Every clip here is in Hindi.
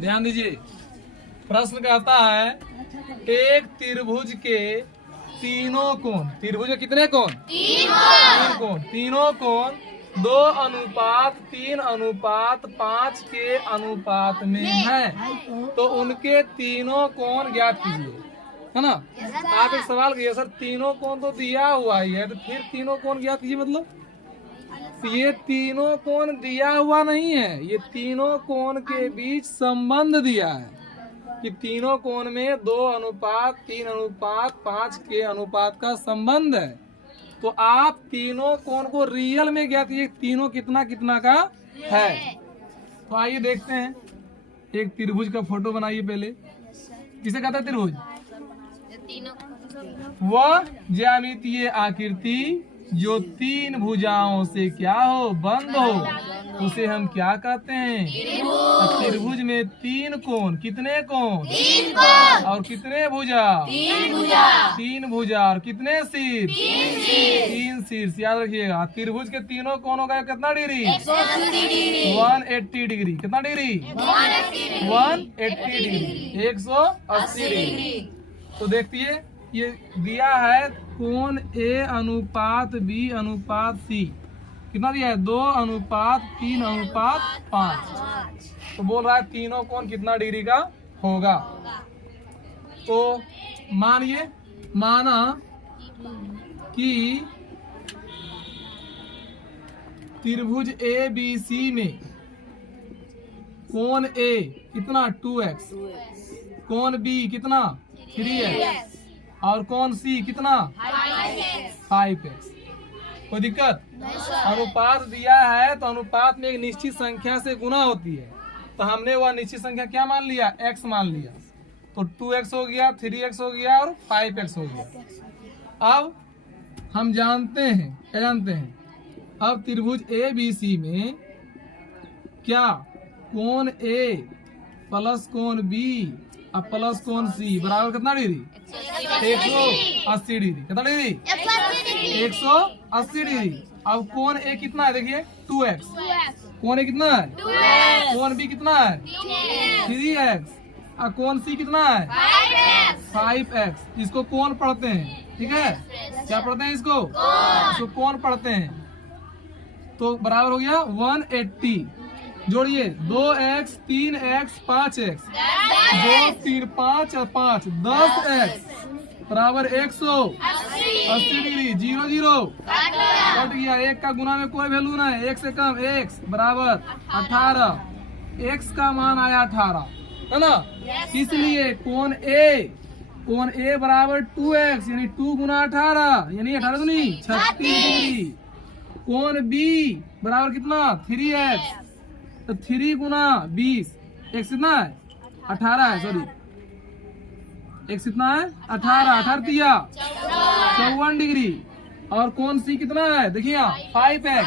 ध्यान दीजिए, प्रश्न कहता है एक त्रिभुज के तीनों कोण, त्रिभुज के कितने कोण? तीन कोण। तीनों कोण 2:3:5 के अनुपात में है, तो उनके तीनों कोण ज्ञात कीजिए, है ना। आप एक सवाल किया सर तीनों कोण तो दिया हुआ ही है, तो फिर तीनों कोण ज्ञात कीजिए मतलब? तो ये तीनों कोण दिया हुआ नहीं है, ये तीनों कोण के बीच संबंध दिया है कि तीनों कोण में 2:3:5 के अनुपात का संबंध है। तो आप तीनों कोण को रियल में ज्ञात कीजिए, तीनों कितना कितना का है। तो आइए देखते हैं, एक त्रिभुज का फोटो बनाइए पहले। किसे कहता है त्रिभुज? वह ज्यामितीय आकृति जो 3 भुजाओं से क्या हो, बंद हो, उसे हम क्या कहते हैं? त्रिभुज में 3 कोण, कितने कोण? 3 कोण। और कितने भुजा? 3 भुजा। और कितने शीर्ष? 3 शीर्ष। याद रखिएगा, त्रिभुज के तीनों कोणों का कितना डिग्री? 180 डिग्री। कितना डिग्री? 180 degree, 180 degree. तो देखिए ये दिया है कोण A अनुपात B अनुपात C, कितना दिया है? 2:3:5। तो बोल रहा है तीनों कोण कितना डिग्री का होगा। तो माना कि त्रिभुज ABC में कोण A कितना 2x, कोण B कितना 3x, और कोण C कितना 5x। कोई दिक्कत? अनुपात दिया है तो अनुपात में एक निश्चित संख्या से गुना होती है, तो हमने वह निश्चित संख्या क्या मान लिया? x मान लिया। तो 2x हो गया, 3x हो गया और 5x हो गया। अब हम जानते हैं, क्या जानते हैं? अब त्रिभुज ABC में क्या कोण A प्लस कोण B और प्लस कोण C बराबर कितना डिग्री? 180 डिग्री। कितना डिग्री? 180 डिग्री। अब कोण A कितना है? देखिए 2x। कोण A कितना है? 2x। कोण B कितना है? 3x। और कोण C कितना है? 5x। इसको कोण पढ़ते हैं, ठीक है? क्या पढ़ते हैं इसको? कोण पढ़ते हैं। तो बराबर हो गया 180। जोड़िए 2x 3x 5x, 2 3 5 और 5 10x बराबर 180 डिग्री। 0 0 कट गया, 1 का गुना में कोई वैल्यू ना है, 1 से कम, x बराबर 18। x का मान आया 18, है ना। इसलिए कोण A बराबर 2x यानी 2 गुना 18 यानी 18 दूनी 36 डिग्री। कोण B बराबर कितना? 3x, तो 3 गुना 20, x कितना है? 18 है, सॉरी x कितना है? 18 दिया 54 डिग्री। और कोण C कितना है? देखिए 5x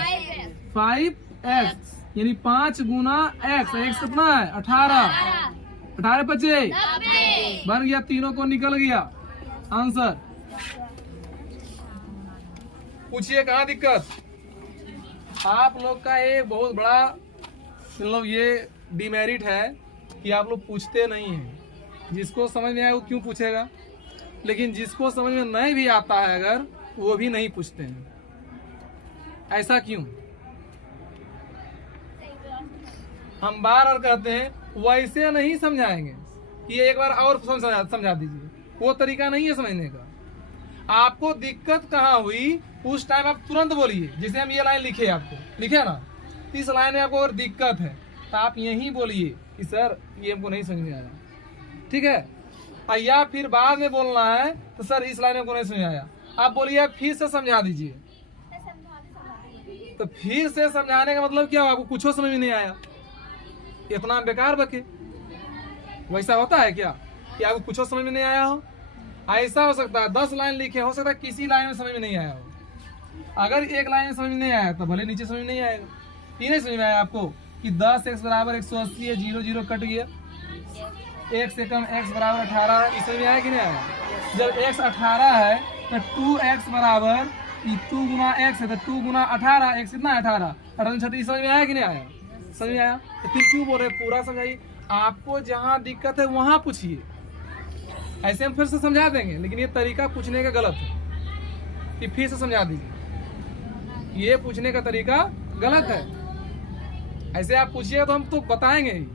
यानी 5 गुना x कितना है? 18 बचे, बन गया, तीनों को निकल गया आंसर। पूछिए कहाँ दिक्कत? आप लोग का एक बहुत बड़ा मतलब ये डिमेरिट है कि आप लोग पूछते नहीं हैं। जिसको समझ में आए वो क्यों पूछेगा, लेकिन जिसको समझ में नहीं भी आता है अगर वो भी नहीं पूछते हैं। ऐसा क्यों? हम बार बार कहते हैं वैसे नहीं समझाएंगे कि एक बार और समझा दीजिए, वो तरीका नहीं है समझने का। आपको दिक्कत कहाँ हुई उस टाइम आप तुरंत बोलिए। जैसे हम ये लाइन लिखे, आपको लिखे ना, इस लाइन में आपको अगर दिक्कत है तो आप यहीं बोलिए कि सर ये हमको नहीं समझ में आया, ठीक है। या फिर बाद में बोलना है तो सर इस लाइन में हमको नहीं समझ आया, आप बोलिए फिर से समझा दीजिए। तो फिर से समझाने का मतलब क्या? आपको कुछ समझ में नहीं आया, इतना बेकार बके। वैसा होता है क्या कि आपको कुछ समझ में नहीं आया हो? ऐसा हो सकता है 10 लाइन लिखे, हो सकता है किसी लाइन में समझ में नहीं आया हो। अगर एक लाइन में समझ में नहीं आया तो भले नीचे समझ में नहीं आएगा। ये नहीं समझ में आया आपको कि 10x बराबर 180 है, 0 0 कट गया, 1 से कम x बराबर 18 है। समझ में आया कि नहीं आया? जब x 18 है तो 2x बराबर 2 गुना x है, तो 2 गुना 18, x कितना है? 18 18 36। समझ में आया कि नहीं आया? समझ में आया? तो फिर क्यों बोल रहे? पूरा समझाइए। आपको जहां दिक्कत है वहां पूछिए, ऐसे हम फिर से समझा देंगे, लेकिन ये तरीका पूछने का गलत है कि फिर से समझा दीजिए, ये पूछने का तरीका गलत है। ऐसे आप पूछिएगा तो हम तो बताएंगे ही।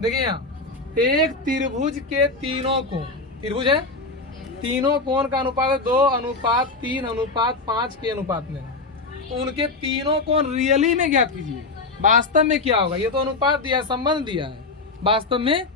देखिए यहाँ एक त्रिभुज के तीनों कोण, त्रिभुज है, तीनों कोण का अनुपात है 2:3:5 के अनुपात में, तो उनके तीनों कोण रियली में ज्ञात कीजिए। वास्तव में क्या होगा, ये तो अनुपात दिया है, संबंध दिया है, वास्तव में